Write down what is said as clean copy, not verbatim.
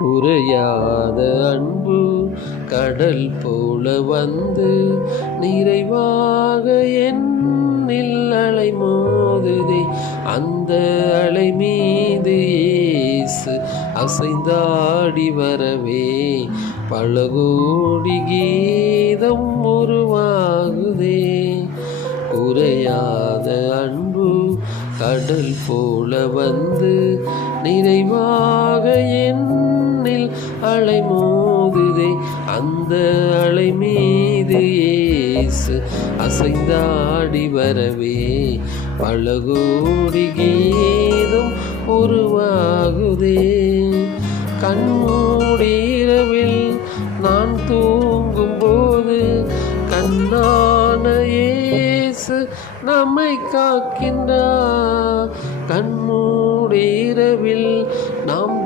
குறையாத அன்பு கடல் போல வந்து நிறைவாக என்னில் அலை மோதுதே. அந்த அலை மீது இயேசு அசைந்தாடி வரவே பல கோடி கீதம் உருவாகுதே. குறையாத அன்பு கடல் போல வந்து நிறைவாக என்னில் அலை மோதுதே. அந்த அலை மீது இயேசு அசைந்தாடி வரவே பல கோடி கீதம் உருவாகுதே. கண்மூடி இரவில் நான் தூங்கும் போது கண்ணான இயேசு நம்மை காக்கின்றார். கண்மூடி இரவில் நாம்